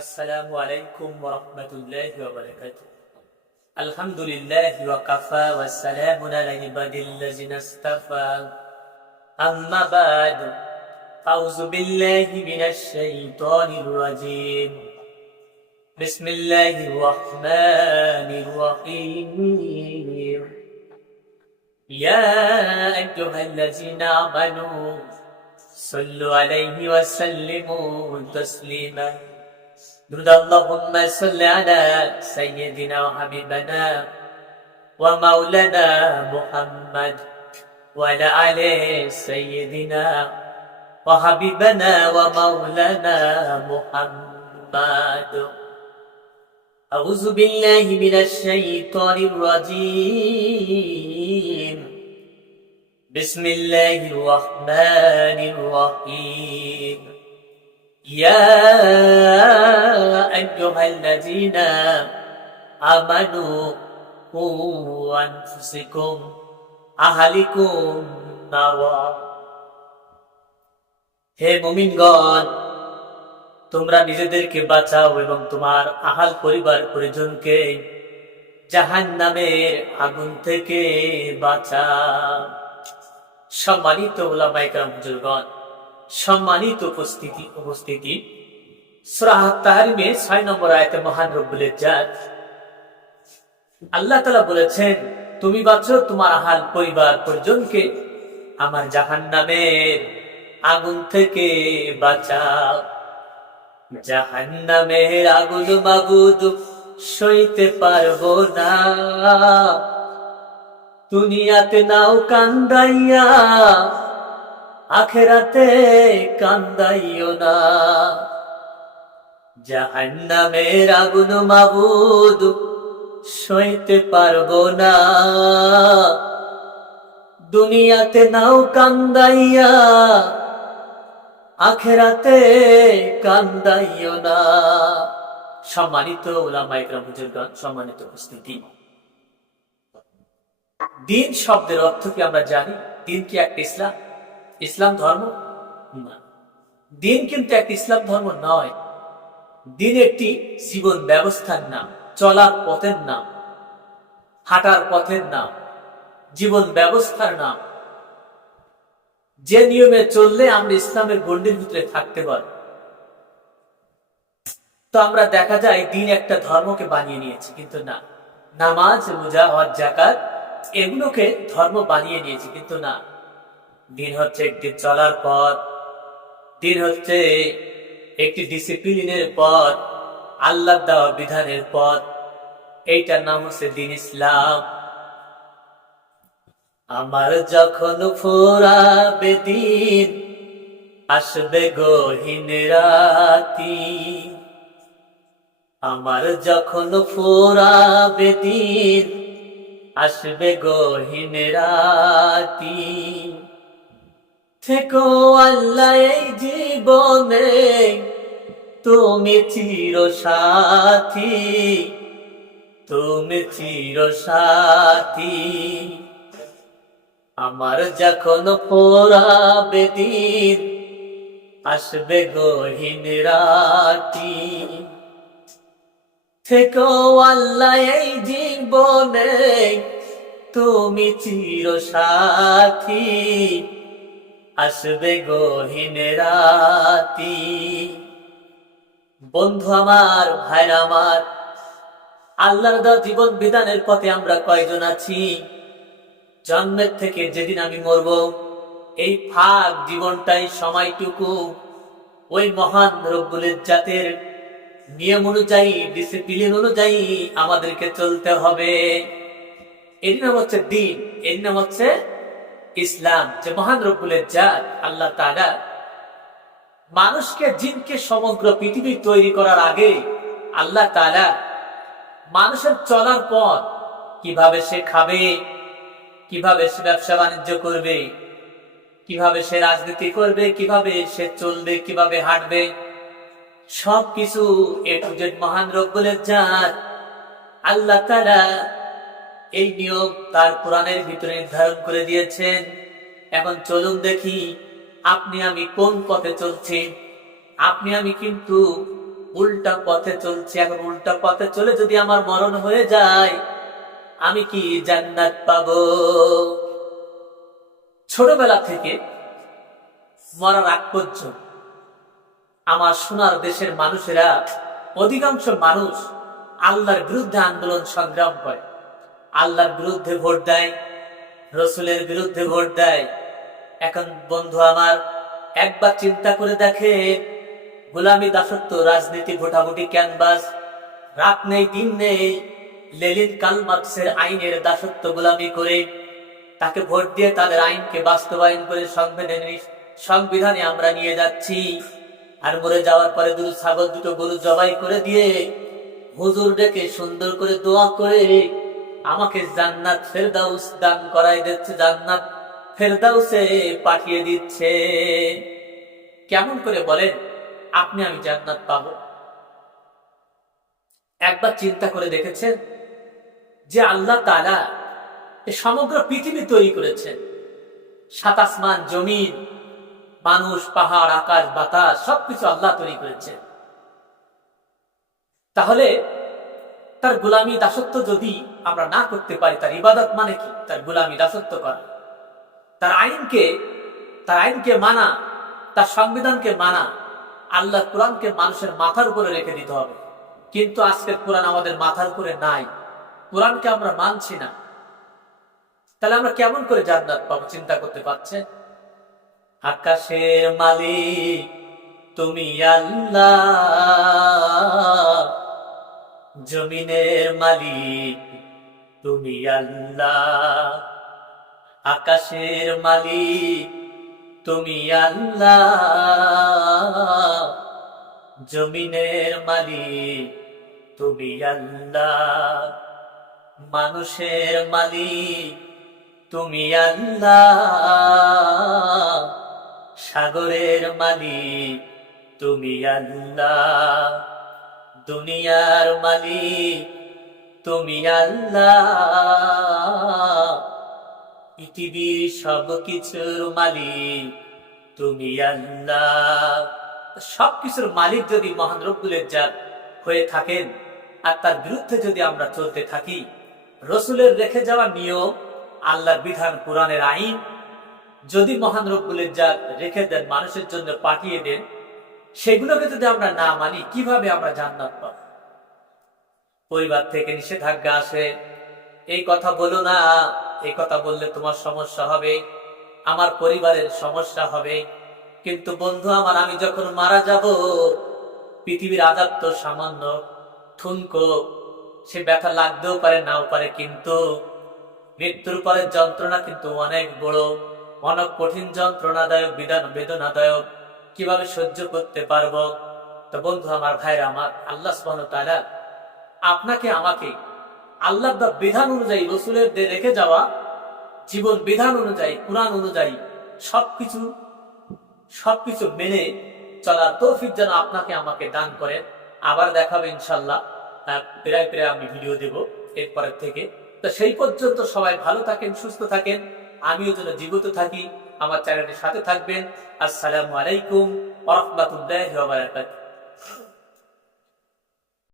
আসসালামু আলাইকুম ওয়া রাহমাতুল্লাহি ওয়া বারাকাতুহু। আলহামদুলিল্লাহি ওয়া কাফা ওয়া সালামুন আলা ইবাদিল্লাযিনা ইসতাফা। আম্মা বা'দু। আউযু বিল্লাহি মিনাশ শাইতানির রাজীম। বিসমিল্লাহির রাহমানির রাহিম। ইয়া আইয়ুহাল্লাযিনা আমানু সাল্লু আলাইহি ওয়া সাল্লিমু তাসলিমা। اللهم صل على سيدنا وحبيبنا ومولانا محمد وعلى آل سيدنا وحبيبنا ومولانا محمد. أعوذ بالله من الشيطان الرجيم. بسم الله الرحمن الرحيم. يا أيها الذين آمنوا قوا أنفسكم أهلكم نارا. হে মুমিনগণ, তোমরা নিজেদেরকে বাঁচাও এবং তোমার আহাল পরিবার পরিজনকে জাহান্নামের আগুন থেকে বাঁচাও। সম্মানিত উলামায়ে কেরাম, হুজুরগণ, সম্মানিত উপস্থিতি, সূরা আত-তাহরিমে 6 নম্বর আয়াতে মহান রব্বুল ইজ্জত আল্লাহ তাআলা বলেছেন, তুমি বাঁচো তোমার আহাল পরিবার পরিজনকে আমার জাহান্নামের আগুন থেকে বাঁচাও। জাহান্নামের আগুন মাবুদ সইতে পারবো না, দুনিয়াতে নাও কান্দাইয়া আখেরাতে কান্দাইও না। জাহান্নামের আগুন মাবুদ সইতে পারবো না, দুনিয়াতে নাও কান্দাইয়া আখেরাতে কান্দাইও না। সম্মানিত উলামায়ে কেরাম, হুজুরগণ, সম্মানিত উপস্থিতি, দ্বীন শব্দের অর্থ কি আমরা জানি? দ্বীন কি একটা ইসলাম ধর্ম? না, দ্বীন কিন্তু একটা ইসলাম ধর্ম নয়। দ্বীন একটি জীবন ব্যবস্থার নাম, চলার পথের নাম, হাঁটার পথের নাম, জীবন ব্যবস্থার নাম, যে নিয়মে চললে আমরা ইসলামের গণ্ডির ভিতরে থাকতে পারি। তো আমরা দেখা যায় দ্বীন একটা ধর্মকে বানিয়ে নিয়েছি, কিন্তু না। নামাজ, রোজা, হজ, যাকাত এগুলোকে ধর্ম বানিয়ে নিয়েছি, কিন্তু না। দ্বীন হচ্ছে একটি চলার পথ, দ্বীন হচ্ছে একটি ডিসিপ্লিনের পথ, আল্লাহর দেওয়া বিধানের পথ। এইটার নাম হচ্ছে দ্বীন ইসলাম। আমার যখন ফুরাবে দিন, আসবে গহীন রাতি। আমার যখন ফুরাবে দিন, আসবে গহীন রাতি। থেকো আল্লাহ এই জীবনে তুমি চির সাথী, তুমি চির সাথী। আমার যখন পোড়াবে দিন, আসবে গহীন রাতি। থেকো আল্লাহ এই জীবনে তুমি চির সাথী, আসবে গহীন রাতি। বন্ধু আমার, ভাইরা আমার, আল্লাহর দেওয়া জীবন বিধানের পথে আমরা কয়জন আছি? জন্মের থেকে যেদিন আমি মরব, এই ফাঁক জীবনটাই, সময়টুকু ওই মহান রব্বুল ইজ্জতের নিয়ম অনুযায়ী, ডিসিপ্লিন অনুযায়ী আমাদেরকে চলতে হবে। এর নাম হচ্ছে দ্বীন, এর নাম হচ্ছে ইসলাম। যে মহান রব্বুল ইজ্জত আল্লাহ তাআলা মানুষকে, জিনকে, সমগ্র পৃথিবী তৈরি করার আগে আল্লাহ তাআলা মানুষের চলার পথ, কিভাবে সে খাবে, কিভাবে সে ব্যবসা বাণিজ্য করবে, কিভাবে সে রাজনীতি করবে, কিভাবে সে চলবে, কিভাবে হাঁটবে, সবকিছু এ টু জেড মহান রব্বুল ইজ্জত আল্লাহ তাআলা এই নিয়ম তার কোরআনের ভিতরে নির্ধারণ করে দিয়েছেন। এখন চলুন দেখি আপনি আমি কোন পথে চলছি। আপনি আমি কিন্তু উল্টা পথে চলছি, এখন উল্টা পথে চলে যদি আমার মরণ হয়ে যায় আমি কি জান্নাত পাবো? ছোটবেলা থেকে মরার আগ পর্যন্ত আমার সোনার দেশের মানুষেরা, অধিকাংশ মানুষ আল্লাহর বিরুদ্ধে আন্দোলন সংগ্রাম করে, আল্লাহর বিরুদ্ধে ভোট দেয়, রসুলের বিরুদ্ধে ভোট দেয়। এখন বন্ধু আমার, একবার চিন্তা করে দেখে, গোলামি, দাসত্ব, রাজনীতি, ভোটাভুটি, ক্যানভাস, রাত নেই দিন নেই, লেনিন কার্ল মার্কসের আইনের দাসত্ব গোলামি করে তাকে ভোট দিয়ে তাদের আইনকে বাস্তবায়ন করে সংবিধানে আমরা নিয়ে যাচ্ছি। আর মরে যাওয়ার পরে দুটো ছাগল, দুটো গরু জবাই করে দিয়ে হুজুর ডেকে সুন্দর করে দোয়া করে আমাকে জান্নাত ফেরদাউস দান করাই দিচ্ছে, জান্নাত ফেরদাউসে পাঠিয়ে দিচ্ছে। কেমন করে বলেন আপনি আমি জান্নাত পাবো? একবার চিন্তা করে দেখেছেন যে আল্লাহ তাআলা এই সমগ্র পৃথিবী তৈরি করেছেন, সাত আসমান জমিন, মানুষ, পাহাড়, আকাশ, বাতাস সবকিছু আল্লাহ তৈরি করেছেন। তাহলে তার গোলামি, দাসত্ব যদি আমরা না করতে পারি, তার ইবাদত মানে কি? তার গোলামি, দাসত্ব করা, তার আইনকে মানা, তার সংবিধানকে মানা, আল্লাহ কোরআনকে মানুষের মাথার উপরে রেখে দিতে হবে। কিন্তু আজকের কোরআন আমাদের মাথার উপরে নাই, কোরআনকে আমরা মানছি না। তাহলে আমরা কেমন করে জান্নাত পাবো? চিন্তা করতে পারছেন? আকাশের মালিক তুমি আল্লাহ, জমিনের মালিক তুমি আল্লাহ। আকাশের মালিক তুমি আল্লাহ, জমিনের মালিক তুমি আল্লাহ। মানুষের মালিক তুমি আল্লাহ, সাগরের মালিক তুমি আল্লাহ। দুনিয়ার মালিক তুমি আল্লাহ, পৃথিবীর সবকিছুর মালিক তুমি আল্লাহ। সবকিছুর মালিক যদি মহান রব্বুল ইজ্জত হয়ে থাকেন, আর তার বিরুদ্ধে যদি আমরা চলতে থাকি, রসুলের রেখে যাওয়া নিয়ম, আল্লাহর বিধান, কোরআনের আইন যদি মহান রব্বুল ইজ্জত রেখে দেন, মানুষের জন্য পাঠিয়ে দেন, সেগুলোকে যদি আমরা না মানি, কিভাবে আমরা জান্নাত পাবো? পরিবার থেকে নিষেধাজ্ঞা আসে, এই কথা বলো না, এই কথা বললে তোমার সমস্যা হবে, আমার পরিবারের সমস্যা হবে। কিন্তু বন্ধু আমার, আমি যখন মারা যাব, পৃথিবীর আযাব তো সামান্য ঠুনকো, সে ব্যথা লাগতেও পারে, নাও পারে, কিন্তু মৃত্যুর পরের যন্ত্রণা কিন্তু অনেক বড়, অনেক কঠিন যন্ত্রণাদায়ক, বেদনাদায়ক। কিভাবে সহ্য করতে পারবো? তো বন্ধু আমার, ভাইরা আমার, আল্লাহ সুবহানাহু ওয়া তাআলা আপনাকে আমাকে আল্লাহর বিধান অনুযায়ী, রসুলের রেখে যাওয়া জীবন বিধান অনুযায়ী, কোরআন অনুযায়ী সবকিছু মেনে চলার তৌফিক যেন আপনাকে আমাকে দান করেন। আবার দেখাবে ইনশাল্লাহ, প্রায় আমি ভিডিও দেব এরপরের থেকে। তো সেই পর্যন্ত সবাই ভালো থাকেন, সুস্থ থাকেন, আমিও যেন জীবিত থাকি। আমার চ্যানেলের সাথে থাকবেন। আসসালামু আলাইকুম ওয়া রাহমাতুল্লাহি ওয়া বারাকাতুহু।